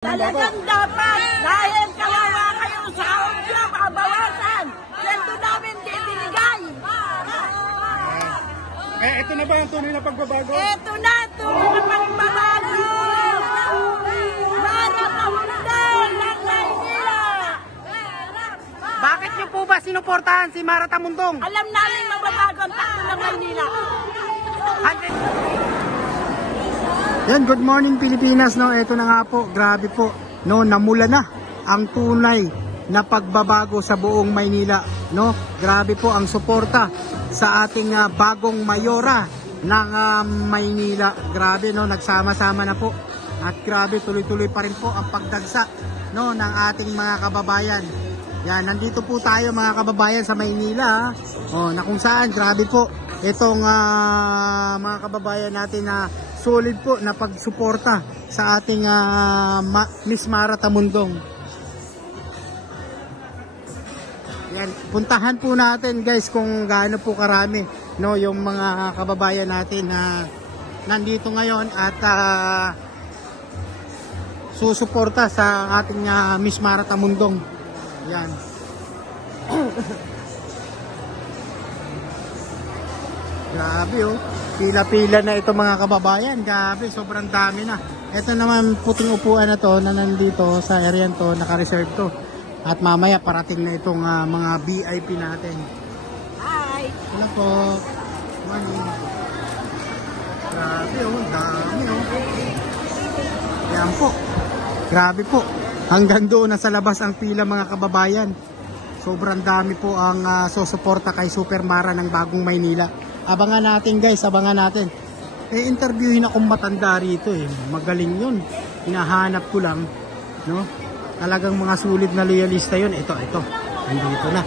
Talagang dapat, dahil kawawa kayo sa audio, mabawasan. Sweldo namin binigay. Ito na ba ang tunay na pagbabago? Ito na, tunay na pagbabago. Para Tamundong ng Maynila. Bakit niyo po ba sinuportahan si Mara Tamundong? Alam namin mababago ang takbo ng Maynila. Yan, good morning Pilipinas, no. Ito na nga po, grabe po, no, namula na ang tunay na pagbabago sa buong Maynila, no. Grabe po ang suporta sa ating bagong mayora ng Maynila. Grabe, no, nagsama-sama na po. At grabe, tuloy-tuloy pa rin po ang pagdagsa, no, ng ating mga kababayan. Yan, nandito po tayo mga kababayan sa Maynila, oh, na kung saan grabe po itong mga kababayan natin na solid po na pagsuporta sa ating Miss Mara Tamundong. Yan, puntahan po natin guys kung gaano po karami, no, yung mga kababayan natin na nandito ngayon at susuporta sa ating Miss Mara Tamundong. Yan. Grabe, oh. Pila-pila na ito mga kababayan. Grabe, sobrang dami na. Ito naman puting upuan na to na nandito sa area to, naka-reserve to. At mamaya parating na itong mga VIP natin. Hi. Hello po. Morning. Grabe, oh. Dami, oh. Yan po. Grabe po. Hanggang doon nasa labas ang pila mga kababayan. Sobrang dami po ang susuporta kay Super Mara ng Bagong Maynila. Abangan natin guys, abangan natin. Interviewin akong matanda rito eh. Magaling yun. Hinahanap ko lang, no? Talagang mga sulit na loyalista yun. Ito. Nandito na.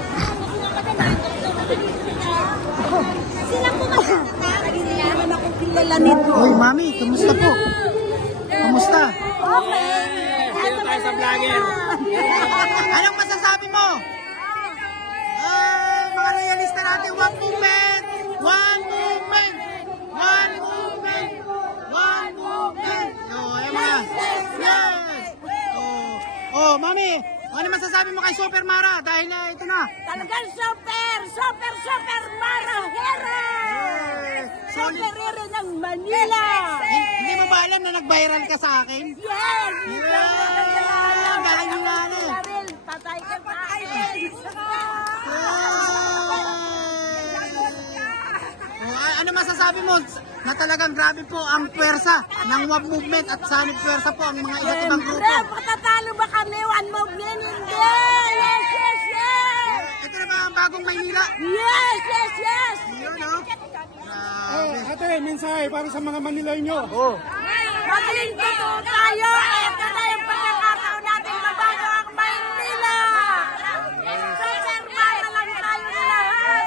Sila po matanda. Hindi naman ako kilala nito. Hoy, mami, kumusta po? Kumusta? Okay. Dito tayo sa vlogger. Anong masasabi mo? Mga loyalista natin, one movement! One movement! One movement! One movement! Oh, ayan mga. Yes! Oh, mami, ano masasabi mo kay Super Mara? Dahil ito na. Talagang super Mara Hera! Super Hera ng Manila! Hindi mo ba alam na nag-viral ka sa akin? Yes! Yeah! Dahil yun na eh. Patay ka pa! Ano masasabi mo na talagang grabe po ang pwersa ng One Movement at sanib pwersa po ang mga iba't ibang grupo? Siyempre, patatalo ba kami? One Movement? Hindi! Yes! Ito na ba ang Bagong Maynila? Yes! Yun, no? Grabe. Ate, mensahe para sa mga Manileño. Oh. Magaling totoo tayo! Ito na yung pagkakataon natin mabago ang Maynila! Super Mara lang tayo lahat!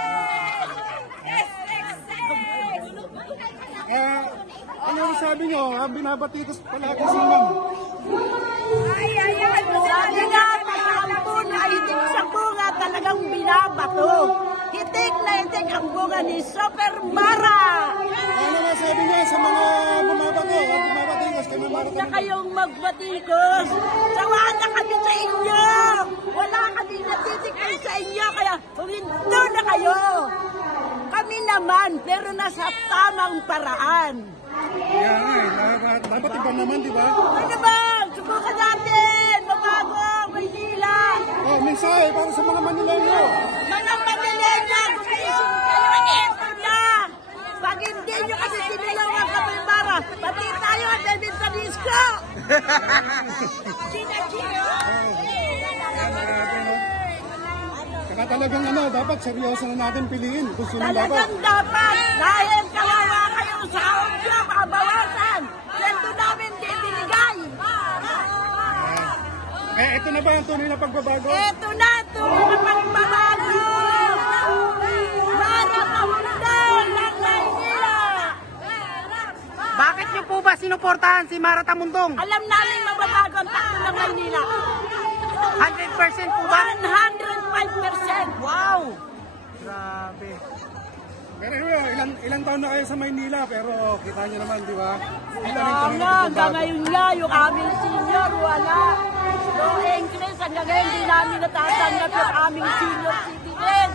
Ano sabi nyo? Binabati ko palagi si Ma'am. Sabi nga, ang puno ay hitik sa bunga talagang binabato. Hitik na hitik ang bunga ni Super Mara. Ano na sabi niya sa mga bumabatikos kay Mara Huwag na Tamundong? kayong magbatikos. Sawaan na kami sa inyo. Wala kami natitikman sa inyo. Kaya huminto na kayo. Kami naman, pero nasa tamang paraan. Dapat iba naman, di ba? Ano ba? Subukan natin. Mabago ang Maynila. Oh, mensahe para sa mga Manileño. Mga Manileño, gumising kayo. Ito na. Pag hindi nyo kasi sinilaw ang Kapilmara, pati tayo at David sa disco. China. Saka talagang dapat seryoso na natin piliin kung sino dapat. Talagang dapat, dahil kawawa kayo sa audio, mabawasan. Sweldo namin binigay. Ito na ba ang tunay na pagbabago? Ito na, tunay na pagbabago. Para Tamundong ng Maynila. Bakit niyo po ba sinuportahan si Mara Tamundong? Alam namin mababago ang takbo ng Maynila. 100% po ba? 105%. Wow! Grabe. Pero ilang taon na kayo sa Maynila, pero kita nyo naman, di ba? Hanggang ngayon nga, yung aming senior, wala. No English, hanggang ngayon, hindi namin natatanggap yung aming senior citizen.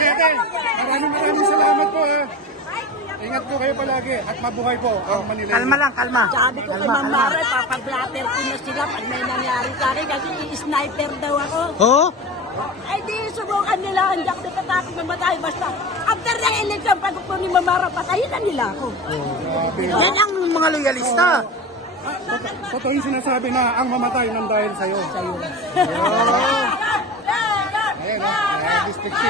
Sige, maraming salamat po ha. Ingat po kayo palagi at mabuhay po ang Manila. Kalma lang, kalma. Sabi ko kay Ma'am Mara, papablatter ko na sila pag may nangyari sa akin kasi i-sniper daw ako. Oh? Ay di, subukan nila, hindi ako natatakot mamatay. Basta, after ng election, pag ko ni Ma'am Mara, patayin na nila ako. Yan ang mga loyalista. Totoo yung sinasabi na ang mamatay nang dahil sa'yo. Ayan ha, District 6.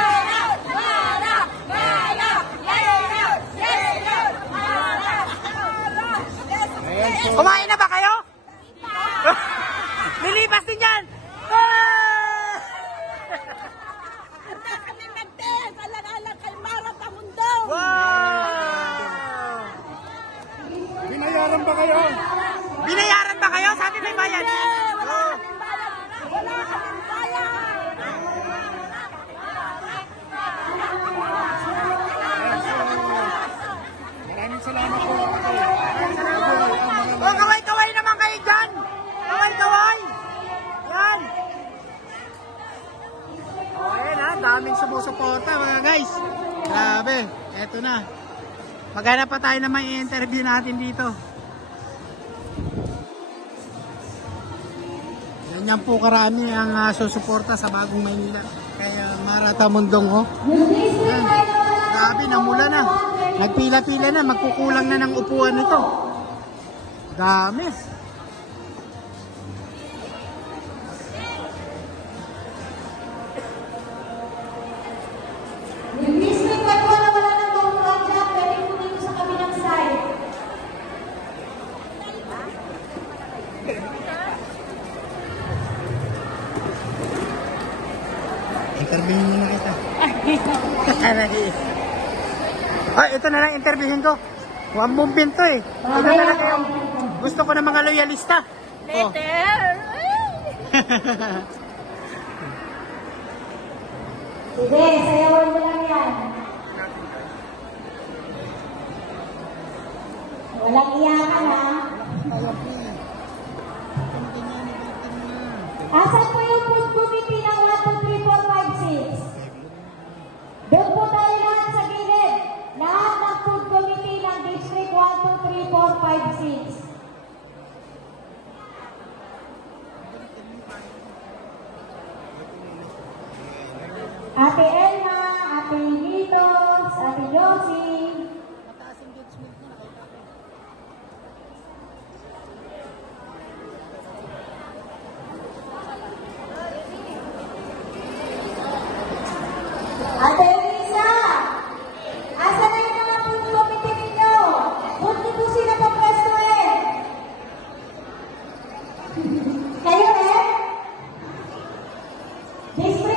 Ayan, so, Kumain na ba kayo? Nilipas din yan! Handa kami mag-test, alang-alang kay Mara Tamundong. Wow! binayaran ba kayo? Binayaran ba kayo? Sabi may bayad. Wala kaming bayan! Maraming salamat po. Oh, kaway-kaway naman kayo dyan! Kaway-kaway! Yan! Oh, ayan ha, daming sumusuporta mga guys. Grabe, eto na. Maghanap pa tayo na may interview natin dito. Ganyan po karami ang susuporta sa Bagong Maynila. Kaya Mara Tamundong ho. Yan. Grabe, namula na. Nagpila-pila na, magkukulang na ng upuan nito. Dami. Yung district card ko na wala ng bongkang dyan, pwede po dito sa kabilang side. Interviewin mo na kita. Ay, ito na lang interviewin ko. Huwag bumbin to eh. Ito na lang yung gusto ko ng mga loyalista. Oh. Sige, sayawan mo lang yan. Walang iyakan ha. Asan po yung food committee ng 1, 2, 3, 4, 5, 6? Doon po tayo lahat sa gilid. Lahat ng food committee ng District 1, 2, 3, 4, 5, 6. Ate Elma, Ate Litos, Ate Josie. Ate Elisa, asa na yung mga food committee ninyo? Huwag niyo po sila papwestuhin. Kayo eh? District